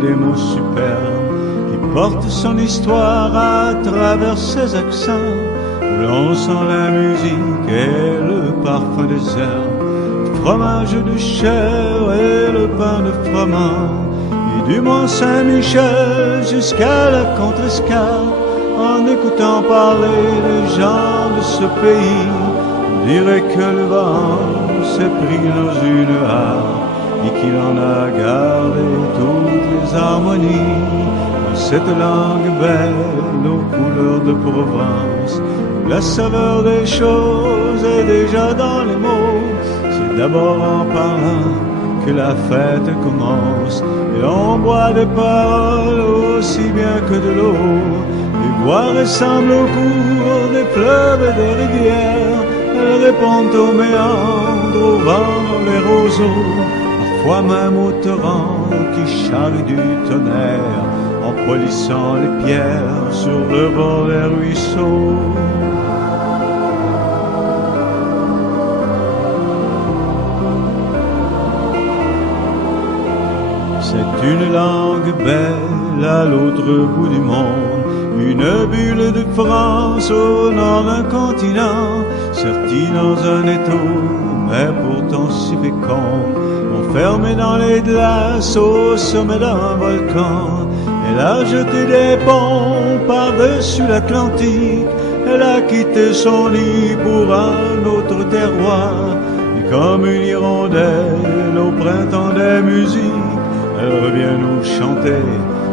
des mots superbes qui portent son histoire à travers ses accents. L'on sent la musique et le parfum des herbes, fromage de chair et le pain de froment, et du Mont Saint-Michel jusqu'à la Contrescarpe. En écoutant parler les gens de ce pays, on dirait que le vent s'est pris dans une harpe et qu'il en a gardé toutes les harmonies. Dans cette langue belle aux couleurs de Provence, la saveur des choses est déjà dans les mots. C'est d'abord en parlant que la fête commence, et l'on boit des paroles aussi bien que de l'eau. Les voix ressemblent au cours des fleuves et des rivières, elles répondent aux méandres, au vent, les roseaux, parfois même au torrent qui charrie du tonnerre en polissant les pierres sur le bord des ruisseaux. C'est une langue belle à l'autre bout du monde, une bulle de France au nord d'un continent, sertie dans un étau, mais pourtant si féconde, enfermée dans les glaces au sommet d'un volcan. Elle a jeté des ponts par-dessus l'Atlantique, elle a quitté son lit pour un autre terroir, et comme une hirondelle au printemps des musiques, elle revient nous chanter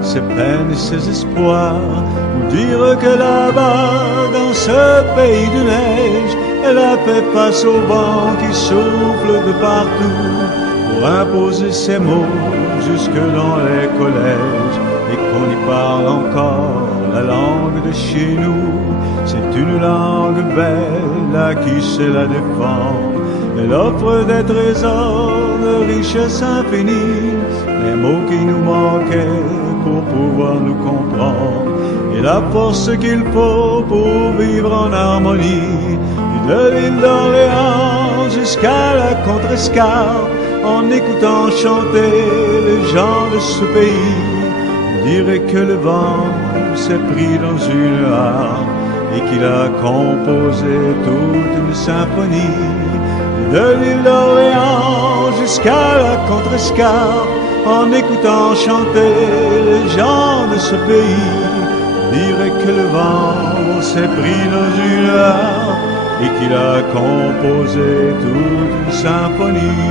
ses peines et ses espoirs, nous dire que là-bas, dans ce pays de neige, elle a fait face au vent qui souffle de partout pour imposer ses mots jusque dans les collèges, et qu'on y parle encore la langue de chez nous. C'est une langue belle à qui sait la défendre. Elle offre des trésors de richesse infinie, les mots qui nous manquaient pour pouvoir nous comprendre, et la force qu'il faut pour vivre en harmonie. Et de l'île d'Orléans jusqu'à la Contrescarpe, en écoutant chanter les gens de ce pays, on dirait que le vent s'est pris dans une harpe et qu'il a composé toute une symphonie. De l'île d'Orléans jusqu'à la Contrescarpe, en écoutant chanter les gens de ce pays, on dirait que le vent s'est pris dans une harpe et qu'il a composé toute une symphonie.